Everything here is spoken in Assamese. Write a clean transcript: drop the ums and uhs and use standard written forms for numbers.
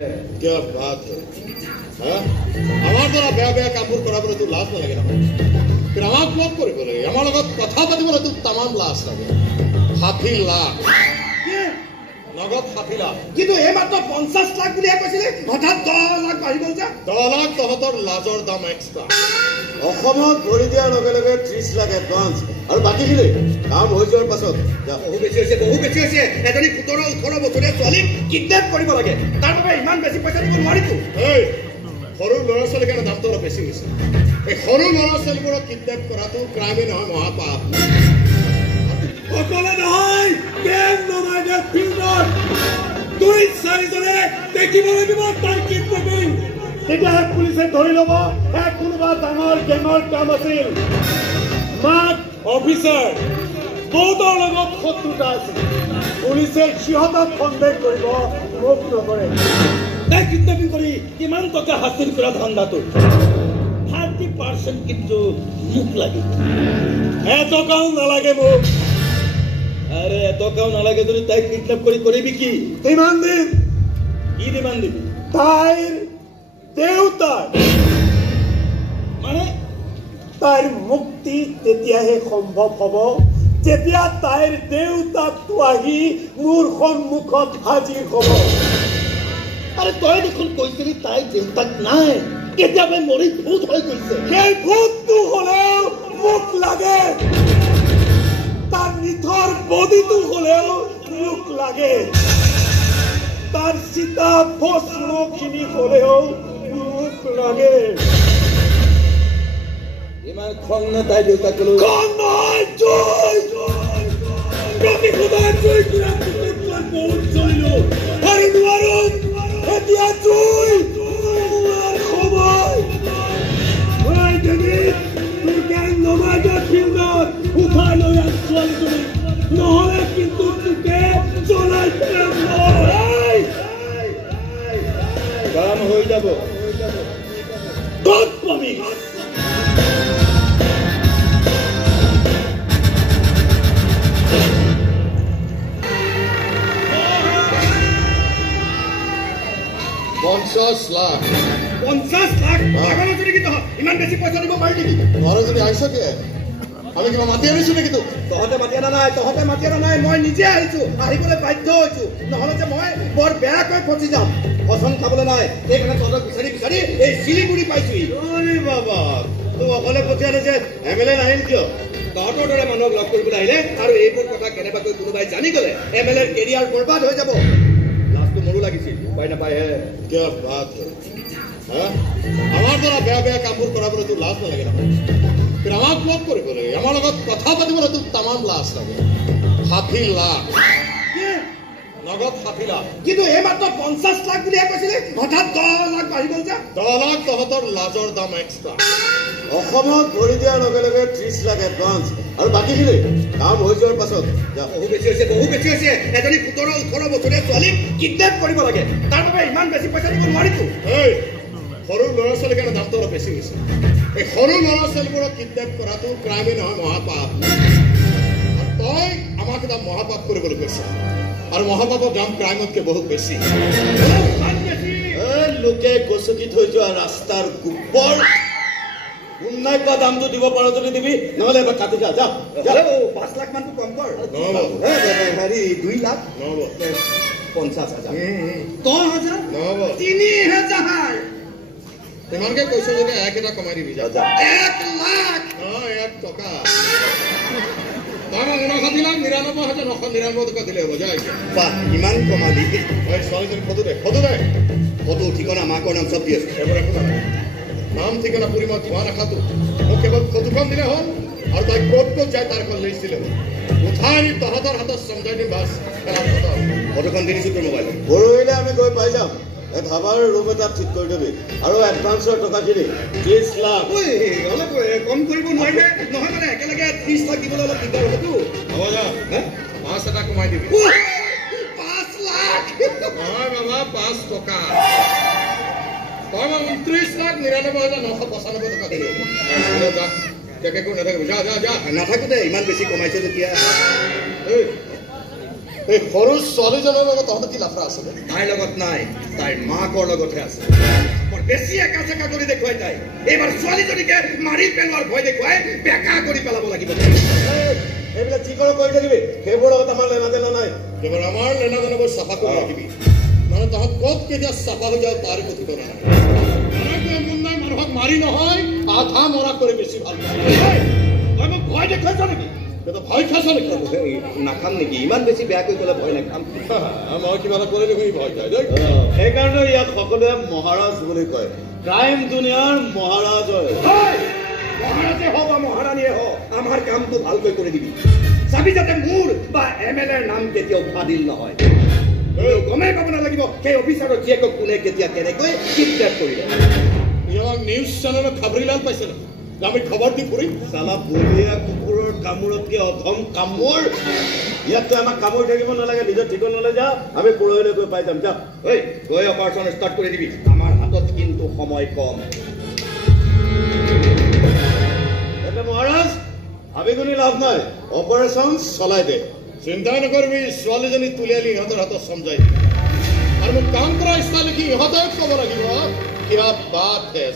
क्या बात है আমাৰ দ্বাৰা বেয়া বেয়া কামবোৰ কৰাবলৈ তোৰ লাজ নালাগে নহয় কিন্তু আমাক লগ কৰিব লাগে আমাৰ লগত কথা পাতিবলৈ তোৰ তামাম লাজ লাগে 60 লাখ নগদ 60 লাখ কিন্তু এই মাত্ৰ 50 লাখ বুলি কৈছিলে হঠাৎ 10 লাখ বাঢ়ি গ'ল যে 10 লাখ তহঁতৰ লাজৰ দাম এক্সট্ৰা অসমত ভৰি দিয়াৰ লগে লগে 30 লাখ এডভান্স আৰু বাকীখিনি কাম হৈ যোৱাৰ পাছত বহু বেছি হৈছে এজনী 17-18 বছৰীয়া ছোৱালীক কিডনেপ কৰিব লাগে তাৰ বাবে ইমান বেছি পইচা দিব নোৱাৰিতো এই সৰু ল'ৰা ছোৱালীৰ কাৰণে দামটো অলপ বেছি হৈছে এই সৰু ল'ৰা ছোৱালীবোৰক কিডনেপ কৰাটো ক্ৰাইমে নহয় মহাপাপ অকলে নহয় কেন নমাইদে ফিল্ডত 2-4জনে দেখিব লাগিব তাৰ কিডনেপিং তেতিয়াহে পুলিচে ধৰি ল'ব কোনোবা ডাঙৰ গেঙৰ কাম আছিল মাক অফিচাৰ বহুতৰ লগত শত্ৰুতা আছিল পুলিচে সিহঁতক সন্দেহ কৰিব মোক নকৰে তাই কিডনেপিং কৰি কিমান টকা হাসিল কৰা ধান্দাটো 30% কিন্তু মোক লাগে এটকাও নালাগে মোক আৰে এটকাও নালাগে যদি তাই কিডনেপ কৰি কৰিবি কি ডিমান্ড দিম কি ডিমান্ড দিবি তাইৰ দেউতাৰ মানে তাইৰ মুক্তি তেতিয়াহে সম্ভৱ হ'ব যেতিয়া তাইৰ দেউতাকটো আহি মোৰ সন্মুখত হাজিৰ হ'ব আৰে তই দেখোন কৈছিলি তাই দেউতাক নাই কেতিয়াবা মৰি ভূত হৈ গৈছে সেই ভূতটো হ'লেও মোক লাগে তার নিথর বডিটো হ'লেও মোক লাগে তার চিতা ভস্মখিনি হ'লেও মোক লাগে ইমান খং না তাই দেউতাকলৈ খং নহয় জয় প্ৰতি খোদাৰ জয় কৰা তোৰ বহুত চলিলো আৰু নোৱাৰো এতিয়া জয় তোমাৰ সময় মই দেবি তোৰ জ্ঞান নমাজত ফিল্ডত উঠাই লৈ আছো নহ'লে কিন্তু তোকে জ্বলাই কাম হৈ যাব ক'ত পাবি $50 লাখ 50 লাখ পাগল হৈছে নেকি তহঁত ইমান বেছি পইচা দিব পাৰি নেকি ঘৰৰ যদি আহিছ কি আমি কিবা মাতি আনিছো নেকি তোক তহঁতে মাতি অনা নাই মই নিজে আহিছো আহিবলৈ বাধ্য হৈছো নহ'লে যে মই বৰ বেয়াকৈ ফচি যাম পচন্দ খাবলৈ নাই সেইকাৰণে তহঁতক বিচাৰি এই শিলিগুৰি পাইছোহি অৰে বাবা তোক অকলে পঠিয়ালে যে MLA নাহিল কিয় তহঁতৰ দৰে মানুহক লগ কৰিবলৈ আহিলে আৰু এইবোৰ কথা কেনেবাকৈ কোনোবাই জানি গ'লে MLAৰ কেৰিয়াৰ বৰবাদ হৈ যাব লাষ্টটো মোৰো লাগিছিল উপায় নাপায় হে क्या बात है আমাৰ দ্বাৰা বেয়া বেয়া কামবোৰ কৰাবলৈ তোৰ লাজ নালাগে নহয় কিন্তু আমাক লগ কৰিব লাগে আমাৰ লগত কথা পাতিবলৈ তোৰ তামাম লাজ লাগে 60 লাখ নগদ 60 লাখ কিন্তু এই মাত্ৰ 50 লাখ বুলি কৈছিলে হঠাৎ 10 লাখ বাঢ়ি গ'ল যে 10 লাখ তহঁতৰ লাজৰ দাম এক্সট্ৰা অসমত ভৰি দিয়াৰ লগে লগে 30 লাখ এডভান্স আৰু বাকীখিনি কাম হৈ যোৱাৰ পাছত বহু বেছি হৈছে এজনী 17-18 বছৰীয়া ছোৱালীক কিডনেপ কৰিব লাগে তাৰ বাবে ইমান বেছি পইচা দিব নোৱাৰিতো এই সৰু ল'ৰা ছোৱালীৰ কাৰণে দামটো অলপ বেছি হৈছে এই সৰু ল'ৰা ছোৱালীবোৰক কিডনেপ কৰাটো ক্ৰাইমে নহয় মহাপাপ আৰু তই আমাক এটা মহাপাপ কৰিবলৈ কৈছ আৰু মহাপাপৰ দাম ক্ৰাইমতকৈ বহুত বেছি লোকে গছকি থৈ যোৱা ৰাস্তাৰ গোবৰ উন্নয় বা দামটো দিব পাৰ যদি দিবি নহ'লে এবাৰ কাটি যা 5 লাখ মানটো কম কৰ হেৰি 2 লাখ 50,000 10,000 3,000 তোমাকে কৈছো যদি এক এটা কমাই দিবি যা 1 লাখ 1 টকা তারা 59,99,999 টাকা দিলে হ'ব যায় বাহ ইমান কমালি ওই ছোৱালীজনী ফটো দে ফটো ঠিকনা মাকৰ নাম সব দি আছে এবাৰ একো নাই নাম ঠিকনা পুৰি মই ধোৱা নাখাতো মোক কেৱল ফটোখন দিলে হ'ল আৰু তাই ক'ত যায় তাৰ এখন লিষ্ট দিলে উঠাই তহঁতৰ হাতত চমজাই দিম বাছ ফটোখন দি দিছোঁ তোৰ মোবাইলত পৰহিলে আমি গৈ পাই যাম ধাবাৰ ৰুম এটা ঠিক কৰি দিবি আৰু এডভান্সৰ টকাখিনি 30 লাখ অলপ কম কৰিব নোৱাৰিলে নহয় মানে একেলগে 30 লাখ দিবলৈ অলপ দিগদাৰ হ'বতো হ'ব যা 5 এটা কমাই দিবি 5 লাখ নহয় বাবা 5 টকা তই 29,99,995 টকা দিলি যা কেকে নাথাকিবি যা নাথাকোঁতে ইমান বেছি কমাইছে যেতিয়া এই সৰু ছোৱালীজনৰ লগত তহঁতৰ কি লাফৰা আছে? তাইৰ লগত নাই, তাইৰ মাকৰ লগতহে আছে। বৰ বেছি একা চেকা কৰি দেখুৱাই তাই। এইবাৰ ছোৱালীজনীকে মাৰি পেলোৱাৰ ভয় দেখুৱাই বেকা কৰি পেলাব লাগিব। এইবিলাক যি কৰ কৰি থাকিবি, সেইবোৰ লগত আমাৰ লেনা দেনা নাই। এবাৰ আমাৰ লেনা দেনাবোৰ চাফা কৰি ৰাখিবি, মানে তহঁত ক'ত কেতিয়া চাফা হৈ যায় তাৰ কথা নাই। মন নাই মানুহক মাৰি নহয় আধা মৰা কৰি বেছি ভাল পায়। তই মোক ভয় দেখুৱাইছ নেকি? ভয় খাইছ নেকি? নাখাম নেকি? ইমান বেছি বেয়া কৰি পেলাই ভয় নাখাম। মই কিবা এটা কৰি দেখি ভয় খাই দেই। সেইকাৰণে ইয়াত সকলোৱে মহাৰাজ বুলি কয়। ক্ৰাইম দুনিয়াৰ মহাৰাজ হয়। মহাৰাজে হওক বা মহাৰাণীয়ে হওক, আমাৰ কামটো ভালকৈ কৰি দিবি। চাবি যাতে মোৰ বা MLAৰ নাম কেতিয়াও ফাদিল নহয়। গমেই পাব নালাগিব সেই অফিচাৰৰ জীয়েকক কোনে কেতিয়া কেনেকৈ কিডনেপ কৰিলে। ইয়াক নিউজ চেনেলত খাবৰিলাল পাইছে না, আমি খবৰ দি ফুৰিম। চালা বলিয়া কুকুৰৰ কামোৰতকে অধম কামোৰ। ইয়াততো আমাক কামোৰ থাকিব নালাগে, নিজৰ ঠিকনালৈ যা, আমি পৰহিলৈ গৈ পাই যাম। যা গৈ অপাৰেশ্যন ষ্টাৰ্ট কৰি দিবি। আমাৰ হাতত কিন্তু সময় কম। মহাৰাজ ভাবি গুণি লাভ নাই, অপাৰেশ্যন চলাই দে। চিন্তা নকৰিবি, ছোৱালীজনী তুলি আনি ইহঁতৰ হাতত চমজাই দিবি। আৰু মোক কাম কৰা ইচ্ছা লিখি ইহঁতে ক'ব লাগিব কিবা বাত হে।